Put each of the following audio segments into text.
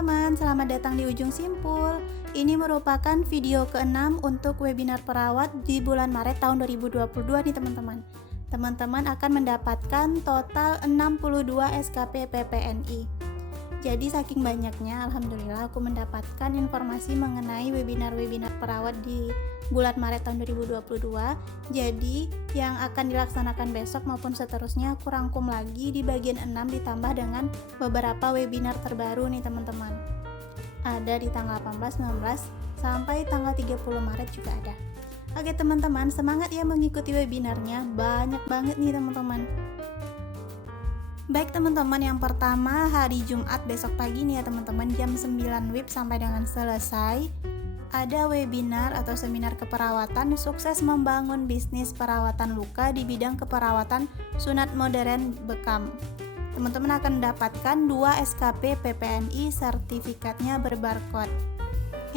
teman-teman, selamat datang di Ujung Simpul. Ini merupakan video ke-6 untuk webinar perawat di bulan Maret tahun 2022 nih teman-teman. Teman-teman akan mendapatkan total 62 SKP PPNI. Jadi saking banyaknya, alhamdulillah aku mendapatkan informasi mengenai webinar-webinar perawat di bulan Maret tahun 2022. Jadi yang akan dilaksanakan besok maupun seterusnya aku rangkum lagi di bagian 6 ditambah dengan beberapa webinar terbaru nih teman-teman. Ada di tanggal 18, 19 sampai tanggal 30 Maret juga ada. Oke teman-teman, semangat ya mengikuti webinarnya, banyak banget nih teman-teman. Baik teman-teman, yang pertama hari Jumat besok pagi nih ya teman-teman, jam 9 WIB sampai dengan selesai ada webinar atau seminar keperawatan sukses membangun bisnis perawatan luka di bidang keperawatan sunat modern bekam. Teman-teman akan mendapatkan 2 SKP PPNI, sertifikatnya berbarcode.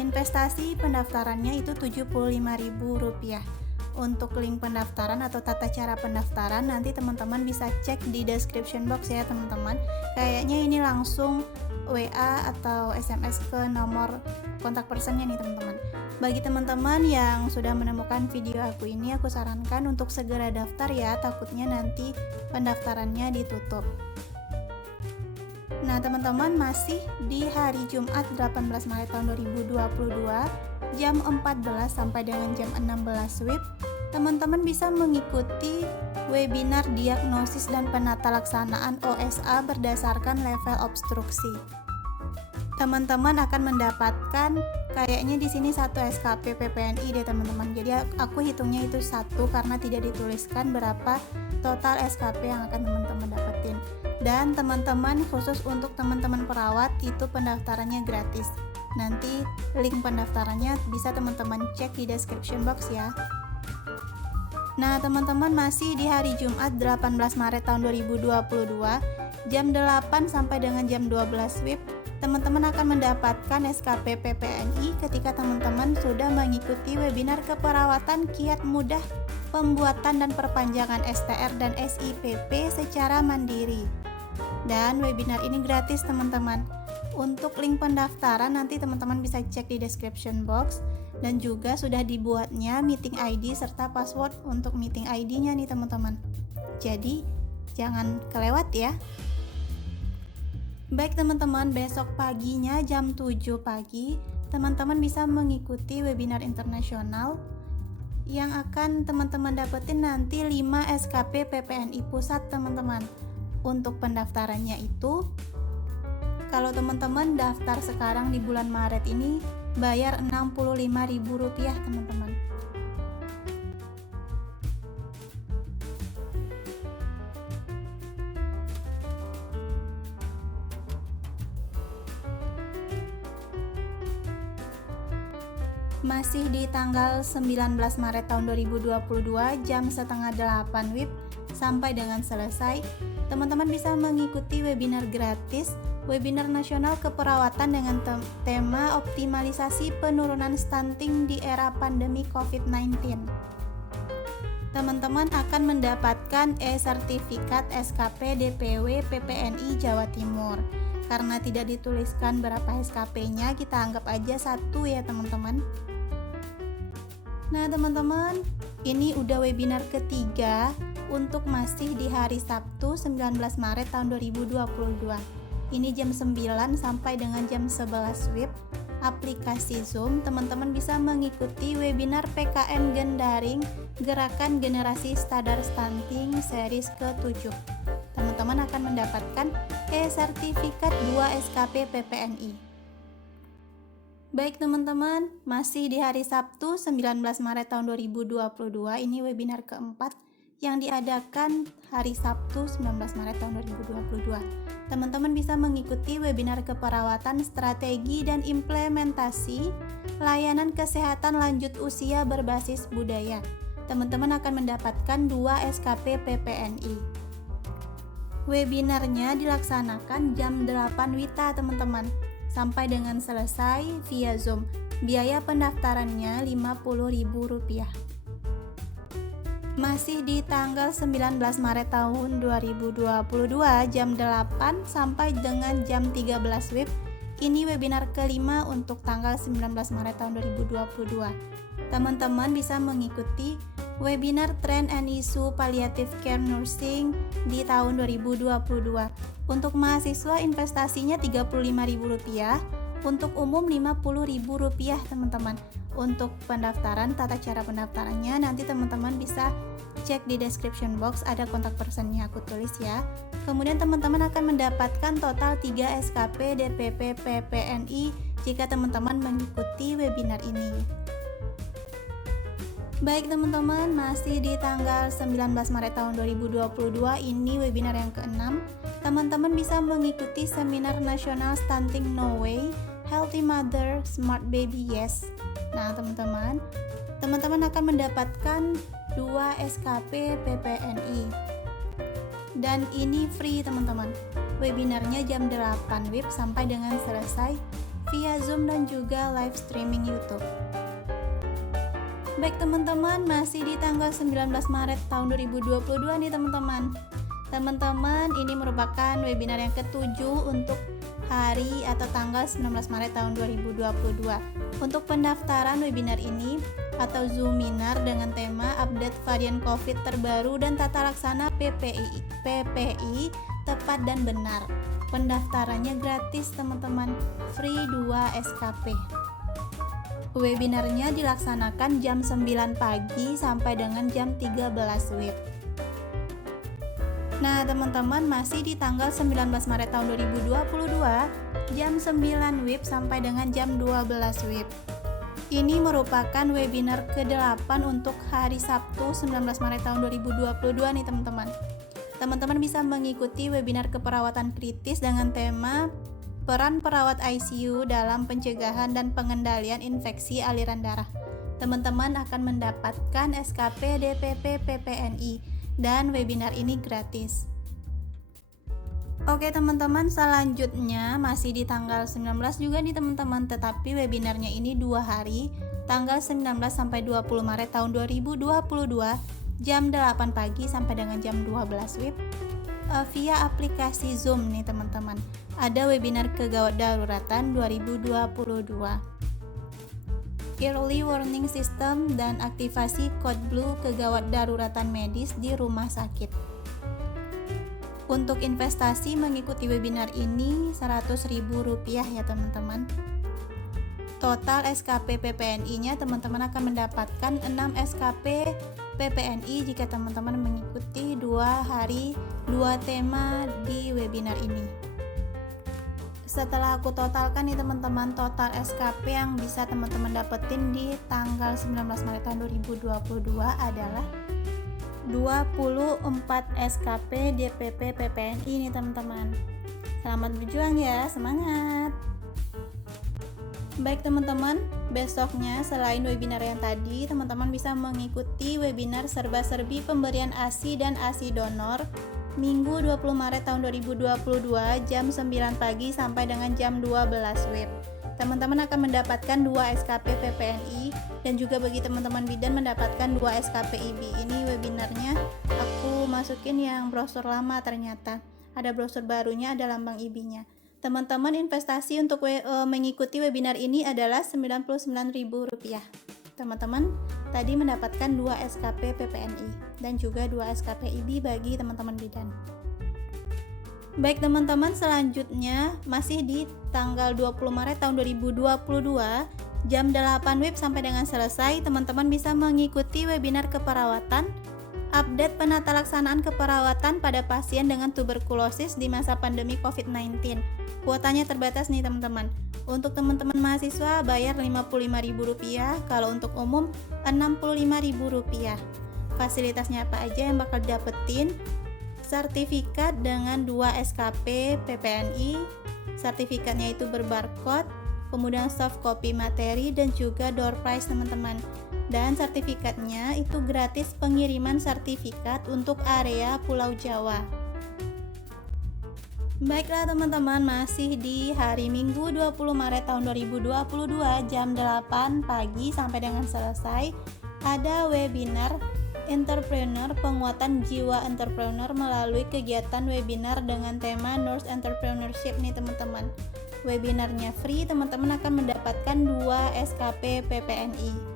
Investasi pendaftarannya itu Rp75.000. Untuk link pendaftaran atau tata cara pendaftaran nanti teman-teman bisa cek di description box ya teman-teman. Kayaknya ini langsung WA atau SMS ke nomor kontak personnya nih teman-teman. Bagi teman-teman yang sudah menemukan video aku ini, aku sarankan untuk segera daftar ya, takutnya nanti pendaftarannya ditutup. Nah teman-teman, masih di hari Jumat 18 Maret tahun 2022 jam 14 sampai dengan jam 16 WIB, teman-teman bisa mengikuti webinar diagnosis dan penata laksanaan OSA berdasarkan level obstruksi. Teman-teman akan mendapatkan kayaknya di sini 1 SKP PPNI deh teman-teman. Jadi aku hitungnya itu 1 karena tidak dituliskan berapa total SKP yang akan teman-teman dapetin. Dan teman-teman, khusus untuk teman-teman perawat itu pendaftarannya gratis. Nanti link pendaftarannya bisa teman-teman cek di description box ya. Nah teman-teman, masih di hari Jumat 18 Maret tahun 2022 jam 8 sampai dengan jam 12 WIB, teman-teman akan mendapatkan SKP PPNI ketika teman-teman sudah mengikuti webinar keperawatan kiat mudah pembuatan dan perpanjangan STR dan SIPP secara mandiri. Dan webinar ini gratis teman-teman. Untuk link pendaftaran nanti teman-teman bisa cek di description box, dan juga sudah dibuatnya meeting ID serta password untuk meeting ID-nya nih teman-teman. Jadi jangan kelewat ya. Baik teman-teman, besok paginya jam 7 pagi teman-teman bisa mengikuti webinar internasional yang akan teman-teman dapetin nanti 5 SKP PPNI pusat teman-teman. Untuk pendaftarannya itu, kalau teman-teman daftar sekarang di bulan Maret ini bayar Rp65.000 teman-teman. Masih di tanggal 19 Maret tahun 2022 jam setengah 8 WIB sampai dengan selesai, teman-teman bisa mengikuti webinar gratis, webinar nasional keperawatan dengan tema optimalisasi penurunan stunting di era pandemi COVID-19. Teman-teman akan mendapatkan e-sertifikat SKP DPW PPNI Jawa Timur. Karena tidak dituliskan berapa SKP-nya, kita anggap aja 1 ya teman-teman. Nah teman-teman, ini udah webinar ketiga untuk masih di hari Sabtu 19 Maret tahun 2022. Ini jam 9 sampai dengan jam 11 WIB. Aplikasi Zoom, teman-teman bisa mengikuti webinar PKN Gendaring Gerakan Generasi Standar Stunting series ke-7. Teman-teman akan mendapatkan e-sertifikat 2 SKP PPNI. Baik teman-teman, masih di hari Sabtu 19 Maret tahun 2022, ini webinar keempat yang diadakan hari Sabtu 19 Maret tahun 2022. Teman-teman bisa mengikuti webinar keperawatan strategi dan implementasi layanan kesehatan lanjut usia berbasis budaya. Teman-teman akan mendapatkan 2 SKP PPNI. Webinarnya dilaksanakan jam 8 WITA teman-teman, sampai dengan selesai via Zoom. Biaya pendaftarannya Rp50.000. Masih di tanggal 19 Maret tahun 2022 jam 8 sampai dengan jam 13 WIB, Ini webinar kelima untuk tanggal 19 Maret tahun 2022. Teman-teman bisa mengikuti webinar Trend and Issue Palliative Care Nursing di tahun 2022. Untuk mahasiswa investasinya Rp35.000, untuk umum Rp50.000 teman-teman. Untuk pendaftaran, tata cara pendaftarannya nanti teman-teman bisa cek di description box, ada kontak personnya aku tulis ya. Kemudian teman-teman akan mendapatkan total 3 SKP DPP PPNI jika teman-teman mengikuti webinar ini. Baik teman-teman, masih di tanggal 19 Maret tahun 2022, ini webinar yang ke-6. Teman-teman bisa mengikuti seminar nasional Stunting No Way, Healthy Mother, Smart Baby Yes. Nah teman-teman akan mendapatkan 2 SKP PPNI. Dan ini free teman-teman. Webinarnya jam 8 WIB sampai dengan selesai via Zoom dan juga live streaming YouTube. Baik teman-teman, masih di tanggal 19 Maret tahun 2022 nih teman-teman. Teman-teman, ini merupakan webinar yang ke-7 untuk hari atau tanggal 19 Maret tahun 2022. Untuk pendaftaran webinar ini atau Zoominar dengan tema update varian COVID terbaru dan tata laksana PPI tepat dan benar. Pendaftarannya gratis teman-teman, free 2 SKP. Webinarnya dilaksanakan jam 9 pagi sampai dengan jam 13 WIB. Nah teman-teman, masih di tanggal 19 Maret tahun 2022 jam 9 WIB sampai dengan jam 12 WIB. Ini merupakan webinar ke-8 untuk hari Sabtu 19 Maret tahun 2022 nih teman-teman. Teman-teman bisa mengikuti webinar keperawatan kritis dengan tema peran perawat ICU dalam pencegahan dan pengendalian infeksi aliran darah. Teman-teman akan mendapatkan SKP DPP PPNI dan webinar ini gratis. Oke teman-teman, selanjutnya masih di tanggal 19 juga nih teman-teman, tetapi webinarnya ini 2 hari, tanggal 19 sampai 20 Maret tahun 2022 jam 8 pagi sampai dengan jam 12 WIB via aplikasi Zoom nih teman-teman. Ada webinar kegawat daruratan 2022, Early Warning System dan aktivasi Code Blue kegawat daruratan medis di rumah sakit. Untuk investasi mengikuti webinar ini Rp100.000 ya teman-teman. Total SKP PPNI-nya teman-teman akan mendapatkan 6 SKP PPNI jika teman-teman mengikuti 2 hari 2 tema di webinar ini. Setelah aku totalkan nih teman-teman, total SKP yang bisa teman-teman dapetin di tanggal 19 Maret tahun 2022 adalah 24 SKP DPP PPNI nih teman-teman. Selamat berjuang ya, semangat. Baik teman-teman, besoknya selain webinar yang tadi, teman-teman bisa mengikuti webinar serba-serbi pemberian ASI dan ASI donor Minggu 20 Maret tahun 2022 jam 9 pagi sampai dengan jam 12 WIB. Teman-teman akan mendapatkan 2 SKP PPNI dan juga bagi teman-teman bidan mendapatkan 2 SKP IB. Ini webinarnya aku masukin yang brosur lama, ternyata ada brosur barunya, ada lambang IB-nya. Teman-teman, investasi untuk mengikuti webinar ini adalah Rp99.000. Teman-teman tadi mendapatkan 2 SKP PPNI dan juga 2 SKP IB bagi teman-teman bidan. Baik teman-teman, selanjutnya masih di tanggal 20 Maret tahun 2022 jam 8 WIB sampai dengan selesai, teman-teman bisa mengikuti webinar keperawatan update penata laksanaan keperawatan pada pasien dengan tuberkulosis di masa pandemi COVID-19. Kuotanya terbatas nih teman-teman. Untuk teman-teman mahasiswa bayar Rp55.000, kalau untuk umum Rp65.000. Fasilitasnya apa aja yang bakal dapetin? Sertifikat dengan 2 SKP PPNI, sertifikatnya itu berbarcode, kemudian soft copy materi dan juga door prize teman-teman. Dan sertifikatnya itu gratis pengiriman sertifikat untuk area Pulau Jawa. Baiklah teman-teman, masih di hari Minggu 20 Maret tahun 2022 jam 8 pagi sampai dengan selesai ada webinar Entrepreneur, penguatan jiwa entrepreneur melalui kegiatan webinar dengan tema Nurse Entrepreneurship nih teman-teman. webinarnya free, teman-teman akan mendapatkan 2 SKP PPNI.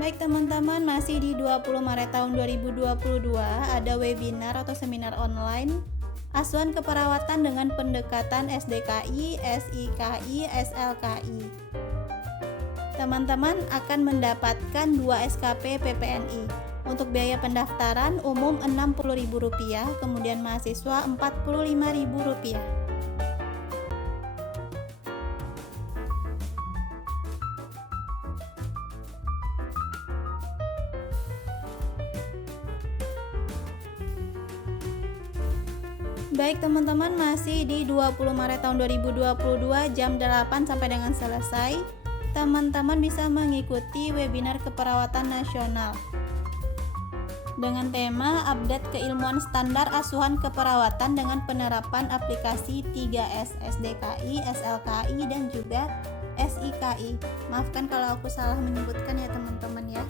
Baik teman-teman, masih di 20 Maret tahun 2022 ada webinar atau seminar online Asuhan Keperawatan dengan pendekatan SDKI, SIKI, SLKI. Teman-teman akan mendapatkan 2 SKP PPNI. Untuk biaya pendaftaran umum Rp60.000, kemudian mahasiswa Rp45.000. Baik teman-teman, masih di 20 Maret tahun 2022 jam 8 sampai dengan selesai. Teman-teman bisa mengikuti webinar keperawatan nasional dengan tema update keilmuan standar asuhan keperawatan dengan penerapan aplikasi 3S, SDKI, SLKI, dan juga SIKI. Maafkan kalau aku salah menyebutkan ya teman-teman ya.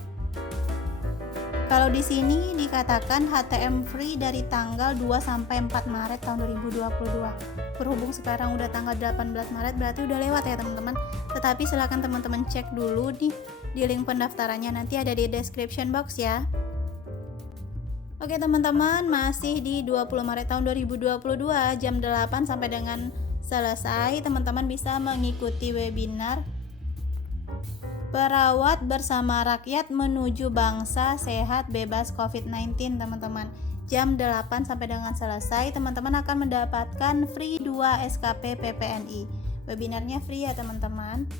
Kalau di sini dikatakan HTM free dari tanggal 2 sampai 4 Maret tahun 2022. Berhubung sekarang udah tanggal 18 Maret berarti udah lewat ya teman-teman. Tetapi silakan teman-teman cek dulu di link pendaftarannya, nanti ada di description box ya. Oke teman-teman, masih di 20 Maret tahun 2022 jam 8 sampai dengan selesai. Teman-teman bisa mengikuti webinar Perawat bersama rakyat menuju bangsa sehat bebas COVID-19 teman-teman. Jam 8 sampai dengan selesai, teman-teman akan mendapatkan free 2 SKP PPNI. Webinarnya free ya teman-teman.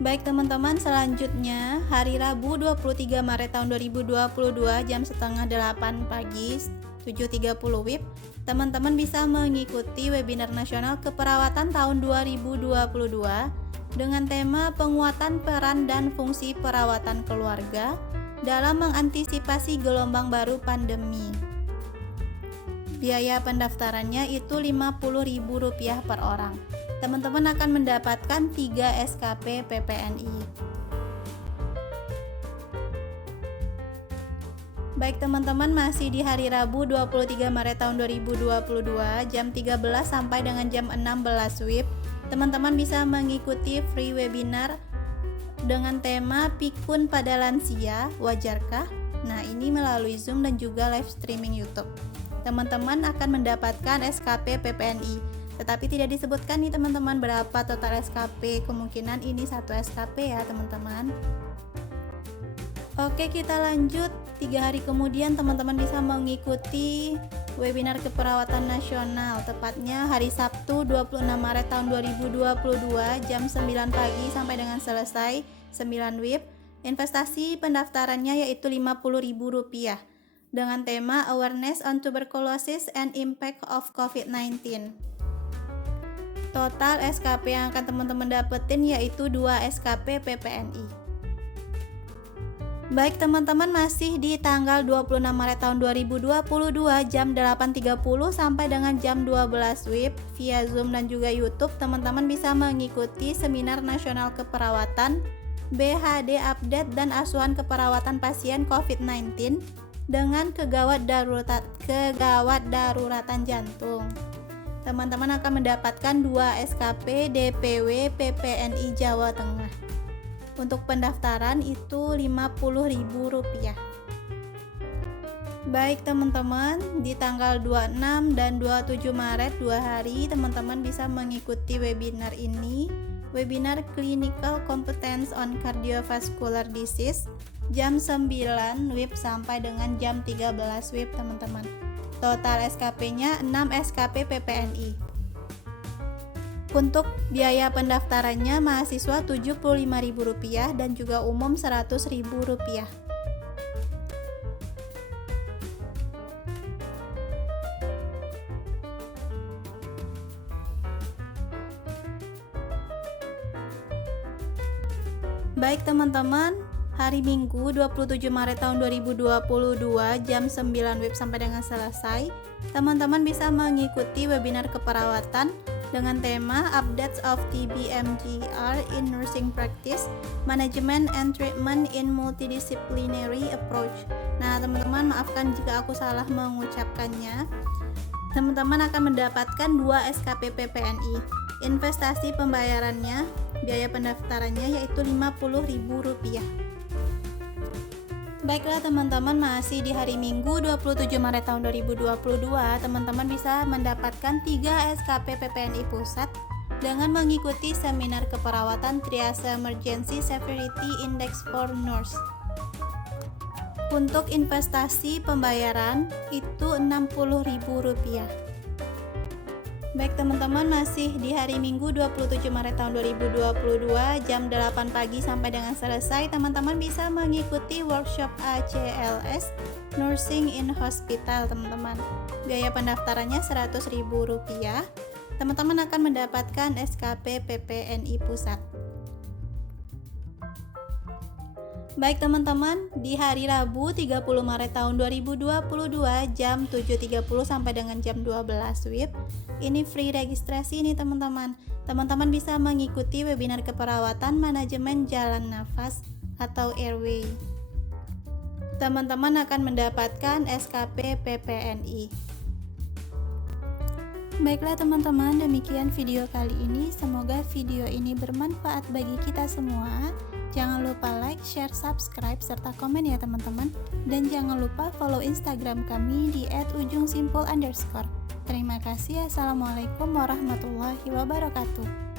Baik teman-teman, selanjutnya hari Rabu 23 Maret tahun 2022 jam setengah 8 pagi 7.30 WIB. Teman-teman bisa mengikuti webinar nasional keperawatan tahun 2022 dengan tema penguatan peran dan fungsi perawatan keluarga dalam mengantisipasi gelombang baru pandemi. Biaya pendaftarannya itu Rp50.000 per orang. Teman-teman akan mendapatkan 3 SKP PPNI. Baik teman-teman, masih di hari Rabu 23 Maret tahun 2022 jam 13 sampai dengan jam 16 WIB. Teman-teman bisa mengikuti free webinar dengan tema pikun pada lansia, wajarkah? Nah, ini melalui Zoom dan juga live streaming YouTube. Teman-teman akan mendapatkan SKP PPNI, tetapi tidak disebutkan nih teman-teman berapa total SKP. Kemungkinan ini 1 SKP ya teman-teman. Oke, kita lanjut. 3 hari kemudian teman-teman bisa mengikuti webinar keperawatan nasional, tepatnya hari Sabtu 26 Maret tahun 2022 jam 9 pagi sampai dengan selesai 9 WIB. Investasi pendaftarannya yaitu Rp50.000 dengan tema Awareness on Tuberculosis and Impact of COVID-19. Total SKP yang akan teman-teman dapetin yaitu 2 SKP PPNI. Baik teman-teman, masih di tanggal 26 Maret tahun 2022 jam 8.30 sampai dengan jam 12 WIB via Zoom dan juga YouTube. Teman-teman bisa mengikuti seminar nasional keperawatan BHD update dan asuhan keperawatan pasien COVID-19 dengan kegawat daruratan jantung. Teman-teman akan mendapatkan 2 SKP DPW PPNI Jawa Tengah. Untuk pendaftaran itu Rp50.000. Baik teman-teman, di tanggal 26 dan 27 Maret 2 hari teman-teman bisa mengikuti webinar ini, webinar Clinical Competence on Cardiovascular Disease jam 9 WIB sampai dengan jam 13 WIB teman-teman. Total SKP-nya 6 SKP PPNI. Untuk biaya pendaftarannya mahasiswa Rp75.000 dan juga umum Rp100.000. Baik teman-teman, hari Minggu 27 Maret tahun 2022 jam 9 WIB sampai dengan selesai, teman-teman bisa mengikuti webinar keperawatan dengan tema Updates of TB-MDR in Nursing Practice, Management and Treatment in Multidisciplinary Approach. Nah teman-teman, maafkan jika aku salah mengucapkannya. teman-teman akan mendapatkan 2 SKP PPNI. Investasi pembayarannya, biaya pendaftarannya yaitu Rp50.000. Baiklah teman-teman, masih di hari Minggu 27 Maret tahun 2022, teman-teman bisa mendapatkan 3 SKP PPNI Pusat dengan mengikuti seminar keperawatan Triase Emergency Severity Index for Nurse. Untuk investasi pembayaran itu Rp60.000. Baik teman-teman, masih di hari Minggu 27 Maret tahun 2022 jam 8 pagi sampai dengan selesai, teman-teman bisa mengikuti workshop ACLS Nursing in Hospital teman-teman. Biaya pendaftarannya Rp100.000. Teman-teman akan mendapatkan SKP PPNI Pusat. Baik teman-teman, di hari Rabu 30 Maret tahun 2022 jam 7.30 sampai dengan jam 12 WIB, ini free registrasi nih teman-teman. Teman-teman bisa mengikuti webinar keperawatan manajemen jalan nafas atau airway. Teman-teman akan mendapatkan SKP PPNI. Baiklah teman-teman, demikian video kali ini. Semoga video ini bermanfaat bagi kita semua. Jangan lupa like, share, subscribe, serta komen ya teman-teman. Dan jangan lupa follow Instagram kami di @ujungsimpul_. Terima kasih. Assalamualaikum warahmatullahi wabarakatuh.